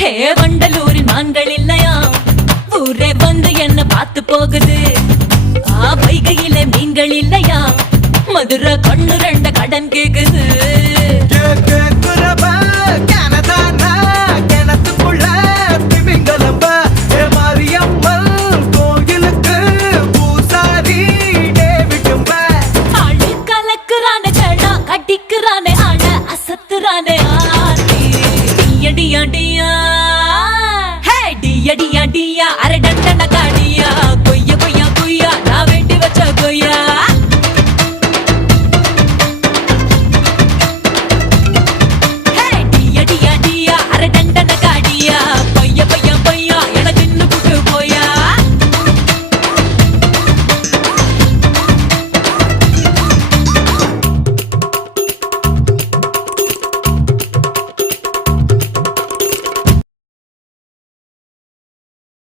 ஹே வண்டலூரின் மான்கள் இல்லையா ஊரே வந்து என்ன பார்த்து போகுது. வைகையில மீன்கள் இல்லையா மதுரை கண்ணு ரெண்ட கடன் கேக்குது. ஆளு கலக்குறானே ஜடா கடிக்குறானே ஆள அசத்துறானே ஆடி டியா டியா ஹே டியா டியா டியா